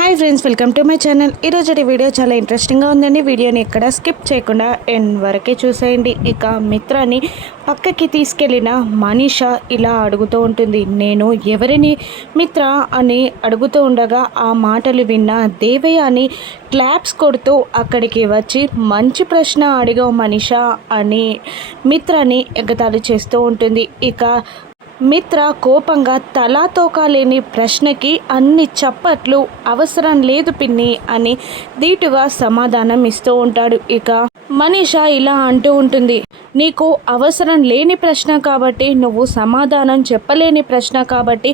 Hi friends, welcome to my channel. ఈరోజు video చాలా ఇంట్రెస్టింగ్గా ఉందండి. వీడియోని ఎక్కడ స్కిప్ చేయకుండా ఎండ్ వరకే చూసేయండి. ఇక మిత్రాన్ని పక్కకి తీసుకెళ్ళిన మనీష ఇలా అడుగుతూ ఉంటుంది, నేను ఎవరిని మిత్ర అని అడుగుతూ ఉండగా ఆ మాటలు విన్న దేవయ్య అని క్లాప్స్ కొడుతూ అక్కడికి వచ్చి మంచి ప్రశ్న అడిగావు మనీష అని మిత్రాన్ని ఎగతాళి చేస్తూ ఉంటుంది. ఇక మిత్ర కోపంగా తలా తోకా లేని ప్రశ్నకి అన్ని చప్పట్లు అవసరం లేదు పిన్ని అని ధీటుగా సమాధానం ఇస్తూ ఉంటాడు. ఇక మనీష ఇలా అంటూ ఉంటుంది, నీకు అవసరం లేని ప్రశ్న కాబట్టి, నువ్వు సమాధానం చెప్పలేని ప్రశ్న కాబట్టి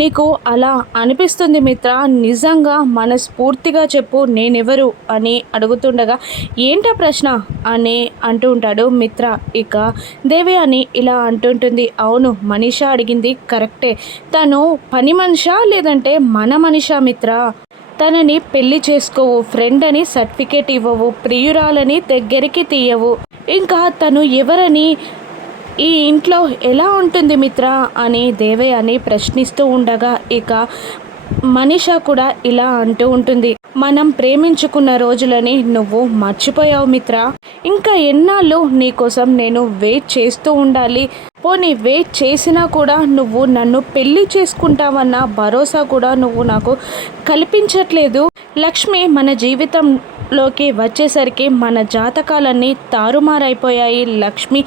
నీకు అలా అనిపిస్తుంది మిత్ర. నిజంగా మనస్ఫూర్తిగా చెప్పు, నేనెవరు అని అడుగుతుండగా ఏంటా ప్రశ్న అని అంటూ ఉంటాడు మిత్ర. ఇక దేవయాని ఇలా అంటుంటుంది, అవును మనీష అడిగింది కరెక్టే. తను పని మనిషా లేదంటే మన మనిషా మిత్ర? తనని పెళ్లి చేసుకోవు, ఫ్రెండ్ అని సర్టిఫికేట్ ఇవ్వవు, ప్రియురాలని దగ్గరికి తీయవు, ఇంకా తను ఎవరని ఈ ఇంట్లో ఎలా ఉంటుంది మిత్ర అని దేవయ్యని ప్రశ్నిస్తూ ఉండగా ఇక మనీష కూడా ఇలా అంటూ ఉంటుంది, మనం ప్రేమించుకున్న రోజులని నువ్వు మర్చిపోయావు మిత్ర. ఇంకా ఎన్నాళ్ళు నీకోసం నేను వెయిట్ చేస్తూ ఉండాలి? పోనీ వెయిట్ చేసినా కూడా నువ్వు నన్ను పెళ్లి చేసుకుంటావన్న భరోసా కూడా నువ్వు నాకు కల్పించట్లేదు. లక్ష్మి మన జీవితంలోకి వచ్చేసరికి మన జాతకాలన్నీ తారుమారైపోయాయి. లక్ష్మి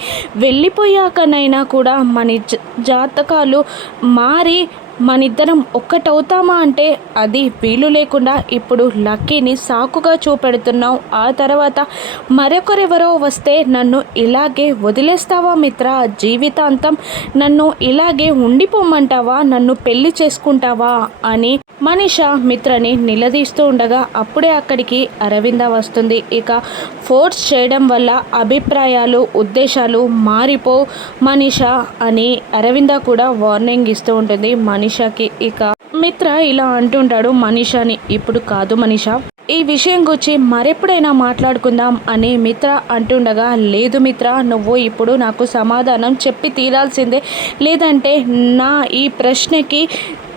వెళ్ళిపోయాకనైనా కూడా మన జాతకాలు మారి మనిద్దరం ఒక్కటవుతామా అంటే అది వీలు లేకుండా ఇప్పుడు లక్కీని సాకుగా చూపెడుతున్నావు. ఆ తర్వాత మరొకరెవరో వస్తే నన్ను ఇలాగే వదిలేస్తావా మిత్ర? జీవితాంతం నన్ను ఇలాగే ఉండిపోమంటావా? నన్ను పెళ్లి చేసుకుంటావా అని మనీష మిత్రని నిలదీస్తూ ఉండగా అప్పుడే అక్కడికి అరవింద వస్తుంది. ఇక ఫోర్స్ చేయడం వల్ల అభిప్రాయాలు ఉద్దేశాలు మారిపో మనీష అని అరవింద కూడా వార్నింగ్ ఇస్తూ ఉంటుంది మనీషకి. ఇక మిత్ర ఇలా అంటుంటాడు మనీషని, ఇప్పుడు కాదు మనీష, ఈ విషయం గురించి మరెప్పుడైనా మాట్లాడుకుందాం అని మిత్ర అంటుండగా, లేదు మిత్ర, నువ్వు ఇప్పుడు నాకు సమాధానం చెప్పి తీరాల్సిందే, లేదంటే నా ఈ ప్రశ్నకి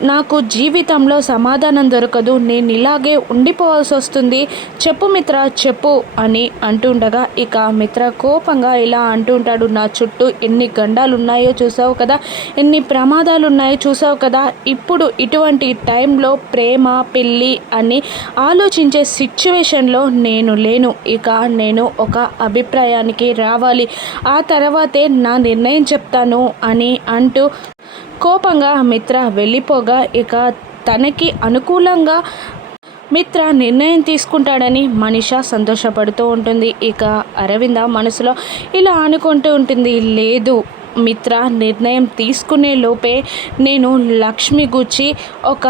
నాకు జీవితంలో సమాధానం దొరకదు, నేను ఇలాగే ఉండిపోవాల్సి వస్తుంది, చెప్పు మిత్ర చెప్పు అని అంటుండగా ఇక మిత్ర కోపంగా ఇలా అంటుంటాడు, నా చుట్టూ ఎన్ని గండాలు ఉన్నాయో చూసావు కదా, ఎన్ని ప్రమాదాలు ఉన్నాయో చూసావు కదా, ఇప్పుడు ఇటువంటి టైంలో ప్రేమ పెళ్ళి అని ఆలోచించే సిచ్యువేషన్లో నేను లేను. ఇక నేను ఒక అభిప్రాయానికి రావాలి, ఆ తర్వాతే నా నిర్ణయం చెప్తాను అని అంటూ కోపంగా మిత్ర వెళ్ళిపోగా ఇక తనకి అనుకూలంగా మిత్ర నిర్ణయం తీసుకుంటాడని మనీష సంతోషపడుతూ ఉంటుంది. ఇక అరవింద మనసులో ఇలా అనుకుంటూ ఉంటుంది, లేదు మిత్ర నిర్ణయం తీసుకునే లోపే నేను లక్ష్మి గురించి ఒక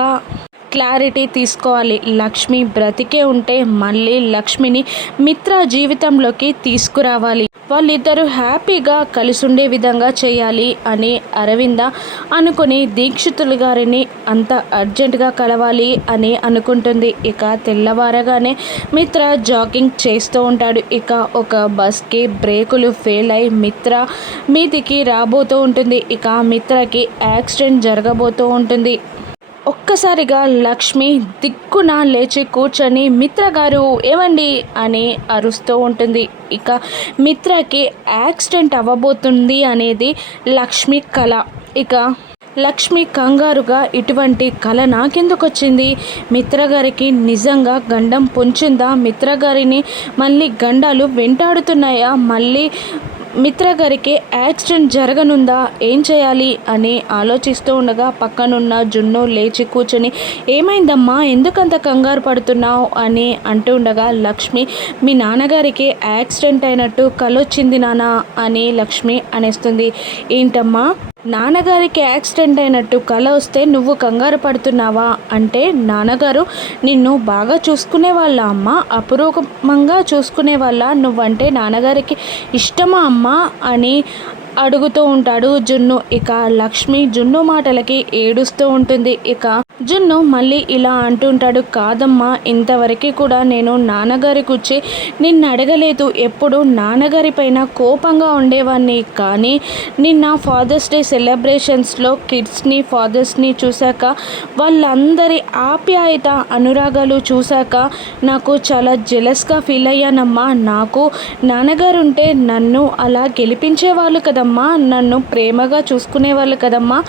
క్లారిటీ తీసుకోవాలి. లక్ష్మి బ్రతికే ఉంటే మళ్ళీ లక్ష్మిని మిత్ర జీవితంలోకి తీసుకురావాలి, వాళ్ళిద్దరూ హ్యాపీగా కలిసి ఉండే విధంగా చేయాలి అని అరవింద అనుకుని దీక్షితులు గారిని అంత అర్జెంటుగా కలవాలి అని అనుకుంటుంది. ఇక తెల్లవారగానే మిత్ర జాగింగ్ చేస్తూ ఉంటాడు. ఇక ఒక బస్కి బ్రేకులు ఫెయిల్ అయి మిత్ర మీదికి రాబోతూ ఉంటుంది. ఇక మిత్రకి యాక్సిడెంట్ జరగబోతూ ఉంటుంది. ఒక్కసారిగా లక్ష్మి దిక్కున లేచి కూర్చొని మిత్ర గారు ఏమండి అని అరుస్తూ ఉంటుంది. ఇక మిత్రకి యాక్సిడెంట్ అవ్వబోతుంది అనేది లక్ష్మి కల. ఇక లక్ష్మి కంగారుగా, ఇటువంటి కళ నాకెందుకు వచ్చింది? మిత్రగారికి నిజంగా గండం పొంచుందా? మిత్రగారిని మళ్ళీ గండాలు వెంటాడుతున్నాయా? మళ్ళీ మిత్రగారికి యాక్సిడెంట్ జరగనుందా? ఏం చేయాలి అని ఆలోచిస్తూ ఉండగా పక్కనున్న జున్ను లేచి కూర్చొని, ఏమైందమ్మా, ఎందుకంత కంగారు పడుతున్నావు అని అంటూ ఉండగా లక్ష్మి, మీ నాన్నగారికి యాక్సిడెంట్ అయినట్టు కలొచ్చింది నాన్న అని లక్ష్మి అనేస్తుంది. ఏంటమ్మా, నాన్నగారికి యాక్సిడెంట్ అయినట్టు కల వస్తే నువ్వు కంగారు పడుతున్నావా? అంటే నాన్నగారు నిన్ను బాగా చూసుకునే వాళ్ళ అమ్మ, అపురూపంగా చూసుకునే వాళ్ళ, నువ్వంటే నాన్నగారికి ఇష్టమా అమ్మా అని అడుగుతూ ఉంటాడు జున్ను. ఇక లక్ష్మి జున్ను మాటలకి ఏడుస్తూ ఉంటుంది. ఇక జున్ను మళ్ళీ ఇలా అంటుంటాడు, కాదమ్మా ఇంతవరకు కూడా నేను నాన్నగారికి వచ్చి నిన్ను అడగలేదు, ఎప్పుడు నాన్నగారి పైన కోపంగా ఉండేవాడిని. కానీ నిన్న ఫాదర్స్ డే సెలబ్రేషన్స్లో కిడ్స్ని ఫాదర్స్ని చూశాక వాళ్ళందరి ఆప్యాయత అనురాగాలు చూశాక నాకు చాలా జెలస్గా ఫీల్ అయ్యానమ్మా. నాకు నాన్నగారు ఉంటే నన్ను అలా గెలిపించేవాళ్ళు కదమ్మా, నన్ను ప్రేమగా చూసుకునేవాళ్ళు కదమ్మా,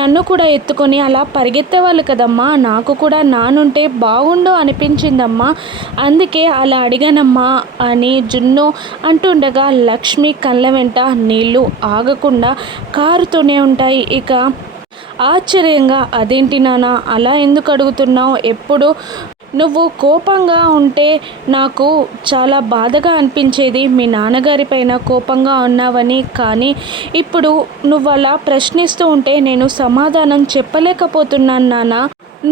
నన్ను కూడా ఎత్తుకొని అలా పరిగెత్తేవాళ్ళు కదమ్మా, నాకు కూడా నానుంటే బాగుండు అనిపించిందమ్మా, అందుకే అలా అడిగానమ్మా అని జున్ను అంటుండగా లక్ష్మి కళ్ళ వెంట నీళ్లు ఆగకుండా కారుతూనే ఉంటాయి. ఇక ఆశ్చర్యంగా, అదేంటి నాన్న అలా ఎందుకు అడుగుతున్నావు, ఎప్పుడు నువ్వు కోపంగా ఉంటే నాకు చాలా బాధగా అనిపించేది, మీ నాన్నగారి పైన కోపంగా ఉన్నావని. కానీ ఇప్పుడు నువ్వు అలా ప్రశ్నిస్తూ ఉంటే నేను సమాధానం చెప్పలేకపోతున్నాను నాన్న.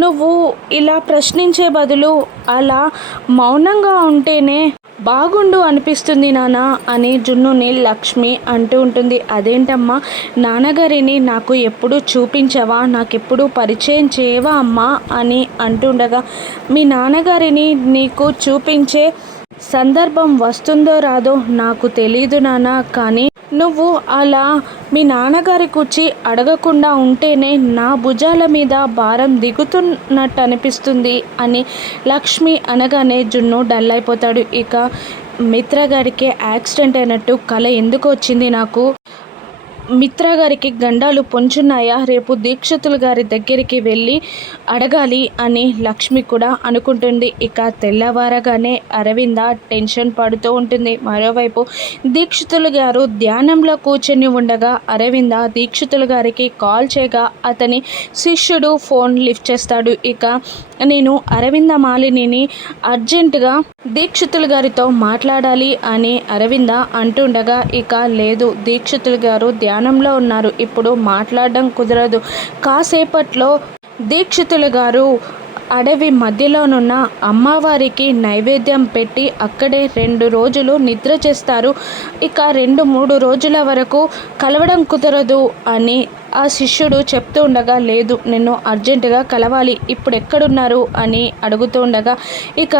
నువ్వు ఇలా ప్రశ్నించే బదులు అలా మౌనంగా ఉంటేనే బాగుండు అనిపిస్తుంది నాన్న అని జున్నుని లక్ష్మి అంటూ ఉంటుంది. అదేంటమ్మా, నాన్నగారిని నాకు ఎప్పుడు చూపించవా, నాకెప్పుడు పరిచయం చేయవా అమ్మా అని అంటుండగా, మీ నాన్నగారిని నీకు చూపించే సందర్భం వస్తుందో రాదో నాకు తెలీదు నాన్న, కానీ నువ్వు అలా మీ నాన్నగారికి వచ్చి అడగకుండా ఉంటేనే నా భుజాల మీద భారం దిగుతున్నట్టు అనిపిస్తుంది అని లక్ష్మి అనగానే జున్ను డల్ అయిపోతాడు. ఇక మిత్ర గారికి యాక్సిడెంట్ అయినట్టు కల ఎందుకు వచ్చింది నాకు, మిత్ర గారికి గండాలు పొంచున్నాయా, రేపు దీక్షితులు గారి దగ్గరికి వెళ్ళి అడగాలి అని లక్ష్మి కూడా అనుకుంటుంది. ఇక తెల్లవారగానే అరవింద టెన్షన్ పడుతూ ఉంటుంది. మరోవైపు దీక్షితులు గారు ధ్యానంలో కూర్చొని ఉండగా అరవింద దీక్షితులు గారికి కాల్ చేయగా అతని శిష్యుడు ఫోన్ లిఫ్ట్ చేస్తాడు. ఇక నేను అరవింద మాలినిని అర్జెంటుగా దీక్షితులు గారితో మాట్లాడాలి అని అరవింద అంటుండగా, ఇక లేదు దీక్షితులు గారు ధ్యానంలో ఉన్నారు, ఇప్పుడు మాట్లాడడం కుదరదు, కాసేపట్లో దీక్షితులు గారు అడవి మధ్యలోనున్న అమ్మవారికి నైవేద్యం పెట్టి అక్కడే 2 రోజులు నిద్ర చేస్తారు, ఇక 2-3 రోజుల వరకు కలవడం కుదరదు అని ఆ శిష్యుడు చెప్తూ ఉండగా, లేదు నిన్ను అర్జెంటుగా కలవాలి, ఇప్పుడు ఎక్కడున్నారు అని అడుగుతూ ఉండగా, ఇక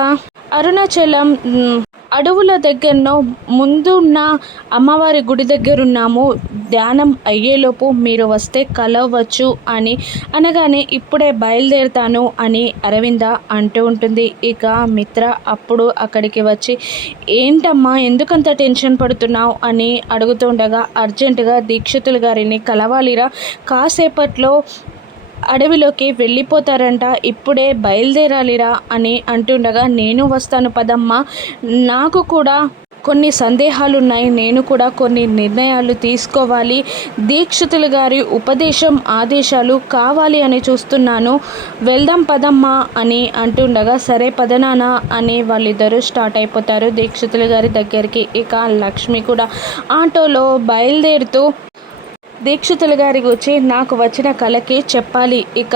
అరుణాచలం అడవుల దగ్గరనో ముందున్న అమ్మవారి గుడి దగ్గరున్నాము, ధ్యానం అయ్యేలోపు మీరు వస్తే కలవచ్చు అని అనగానే, ఇప్పుడే బయలుదేరుతాను అని అరవింద అంటూ ఉంటుంది. ఇక మిత్ర అప్పుడు అక్కడికి వచ్చి, ఏంటమ్మా ఎందుకంత టెన్షన్ పడుతున్నావు అని అడుగుతూ ఉండగా, అర్జెంటుగా దీక్షితులు గారిని కలవాలిరా, కాసేపట్లో అడవిలోకి వెళ్ళిపోతారంట, ఇప్పుడే బయలుదేరాలిరా అని అంటుండగా, నేను వస్తాను పదమ్మా, నాకు కూడా కొన్ని సందేహాలు ఉన్నాయి, నేను కూడా కొన్ని నిర్ణయాలు తీసుకోవాలి, దీక్షితులు గారి ఉపదేశం ఆదేశాలు కావాలి అని చూస్తున్నాను, వెళ్దాం పదమ్మా అని అంటుండగా, సరే పదనానా అని వాళ్ళిద్దరూ స్టార్ట్ అయిపోతారు దీక్షితులు గారి దగ్గరికి. ఇక లక్ష్మి కూడా ఆటోలో బయలుదేరుతూ దీక్షితులు గారికి వచ్చి నాకు వచ్చిన కళకి చెప్పాలి, ఇక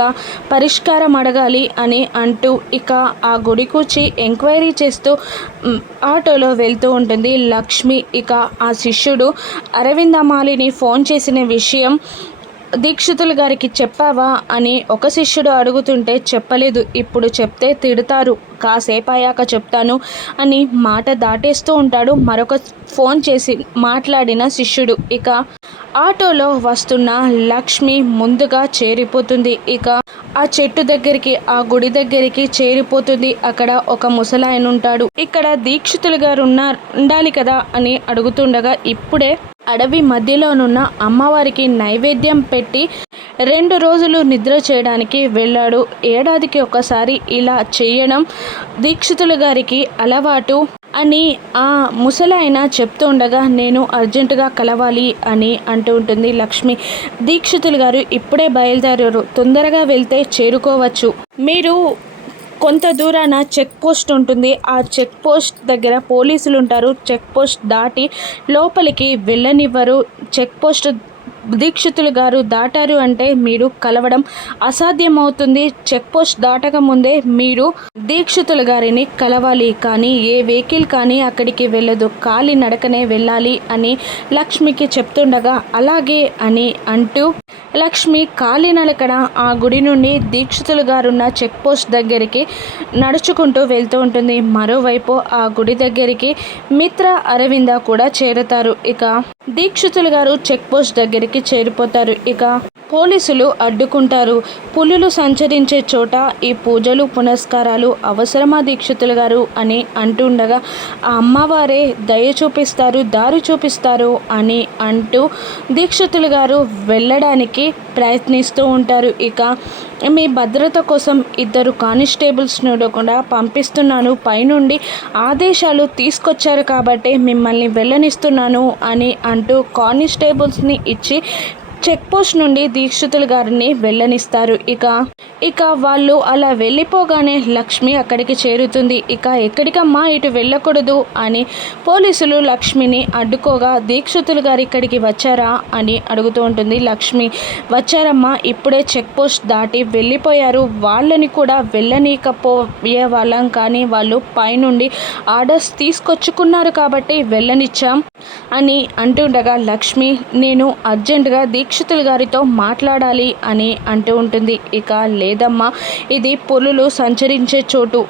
పరిష్కారం అడగాలి అని అంటూ ఇక ఆ గుడి కూర్చి ఎంక్వైరీ చేస్తూ ఆటోలో వెళ్తూ ఉంటుంది లక్ష్మి. ఇక ఆ శిష్యుడు అరవిందమాలిని ఫోన్ చేసిన విషయం దీక్షితులు గారికి చెప్పావా అని ఒక శిష్యుడు అడుగుతుంటే, చెప్పలేదు, ఇప్పుడు చెప్తే తిడతారు, కాసేపు అయ్యాక చెప్తాను అని మాట దాటేస్తూ ఉంటాడు మరొక ఫోన్ చేసి మాట్లాడిన శిష్యుడు. ఇక ఆటోలో వస్తున్న లక్ష్మి ముందుగా చేరిపోతుంది. ఇక ఆ చెట్టు దగ్గరికి, ఆ గుడి దగ్గరికి చేరిపోతుంది. అక్కడ ఒక ముసలాయన ఉంటాడు. ఇక్కడ దీక్షితులు గారు ఉండాలి కదా అని అడుగుతుండగా, ఇప్పుడే అడవి మధ్యలోనున్న అమ్మవారికి నైవేద్యం పెట్టి 2 రోజులు నిద్ర చేయడానికి వెళ్ళాడు. ఏడాదికి ఒకసారి ఇలా చేయడం దీక్షితులు గారికి అలవాటు అని ఆ ముసలాయన చెప్తూ ఉండగా, నేను అర్జెంటుగా కలవాలి అని అంటూ ఉంటుంది లక్ష్మి. దీక్షితులు గారు ఇప్పుడే బయలుదేరారు, తొందరగా వెళ్తే చేరుకోవచ్చు, మీరు కొంత దూరాన చెక్ పోస్ట్ ఉంటుంది, ఆ చెక్ పోస్ట్ దగ్గర పోలీసులు ఉంటారు, చెక్ పోస్ట్ దాటి లోపలికి వెళ్ళనివ్వరు, చెక్ పోస్ట్ దీక్షితులు గారు దాటారు అంటే మీరు కలవడం అసాధ్యమవుతుంది. చెక్ పోస్ట్ దాటక ముందే మీరు దీక్షితులు గారిని కలవాలి, కానీ ఏ వెహికల్ కానీ అక్కడికి వెళ్ళదు, కాలి నడకనే వెళ్ళాలి అని లక్ష్మికి చెప్తుండగా అలాగే అని అంటూ లక్ష్మి కాలినడకన ఆ గుడి నుండి దీక్షితులు గారున్న చెక్ పోస్ట్ దగ్గరికి నడుచుకుంటూ వెళ్తూ ఉంటుంది. మరోవైపు ఆ గుడి దగ్గరికి మిత్ర అరవింద కూడా చేరుతారు. ఇక దీక్షితులు గారు చెక్ పోస్ట్ దగ్గరికి చేరిపోతారు. ఇక పోలీసులు అడ్డుకుంటారు. పులులు సంచరించే చోట ఈ పూజలు పునస్కారాలు అవసరమా దీక్షితులు గారు అని అంటుండగా ఆ అమ్మవారే దయ చూపిస్తారు, దారి చూపిస్తారు అని అంటూ దీక్షితులు గారు వెళ్ళడానికి ప్రయత్నిస్తూ ఉంటారు. ఇక మీ భద్రత కోసం 2 కానిస్టేబుల్స్ను కూడా పంపిస్తున్నాను, పైనుండి ఆదేశాలు తీసుకొచ్చారు కాబట్టి మిమ్మల్ని వెళ్ళనిస్తున్నాను అని అంటూ కానిస్టేబుల్స్ని ఇచ్చి చెక్ పోస్ట్ నుండి దీక్షితులు గారిని వెళ్ళనిస్తారు. ఇక వాళ్ళు అలా వెళ్ళిపోగానే లక్ష్మి అక్కడికి చేరుతుంది. ఇక ఎక్కడికమ్మా, ఇటు వెళ్ళకూడదు అని పోలీసులు లక్ష్మిని అడ్డుకోగా దీక్షితులు గారు ఇక్కడికి వచ్చారా అని అడుగుతూ ఉంటుంది. లక్ష్మి వచ్చారమ్మా, ఇప్పుడే చెక్ పోస్ట్ దాటి వెళ్ళిపోయారు, వాళ్ళని కూడా వెళ్ళనీకపోయే వాళ్ళం, కానీ వాళ్ళు పైనుండి ఆర్డర్స్ తీసుకొచ్చుకున్నారు కాబట్టి వెళ్ళనిచ్చాం అని అంటుండగా లక్ష్మి నేను అర్జెంటుగా దీక్షితులు గారితో మాట్లాడాలి అని అంటూ ఉంటుంది. ఇక లేదమ్మా, ఇది పులులు సంచరించే చోటు,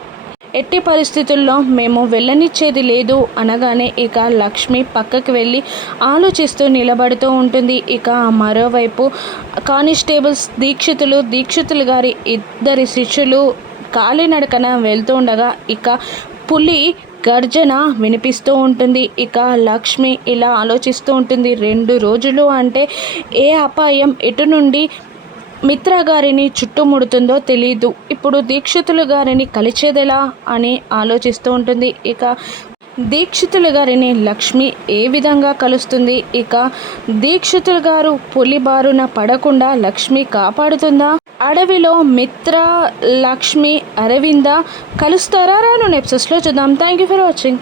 ఎట్టి పరిస్థితుల్లో మేము వెళ్ళనిచ్చేది లేదు అనగానే ఇక లక్ష్మి పక్కకి వెళ్ళి ఆలోచిస్తూ నిలబడుతూ ఉంటుంది. ఇక మరోవైపు కానిస్టేబుల్స్ దీక్షితులు గారి 2 శిష్యులు కాలినడకన వెళ్తూ ఉండగా ఇక పులి గర్జన వినిపిస్తూ ఉంటుంది. ఇక లక్ష్మి ఇలా ఆలోచిస్తూ ఉంటుంది, 2 రోజులు అంటే ఏ అపాయం ఎటు నుండి మిత్ర గారిని చుట్టుముడుతుందో తెలియదు, ఇప్పుడు దీక్షితులు గారిని కలిచేదెలా అని ఆలోచిస్తూ ఉంటుంది. ఇక దీక్షితులు గారిని లక్ష్మి ఏ విధంగా కలుస్తుంది, ఇక దీక్షితులు గారు పులి బారున పడకుండా లక్ష్మి కాపాడుతుందా, అడవిలో మిత్ర లక్ష్మి అరవింద కలుస్తారా? రాను ఎపిసోడ్స్లో చూద్దాం. Thank you for watching.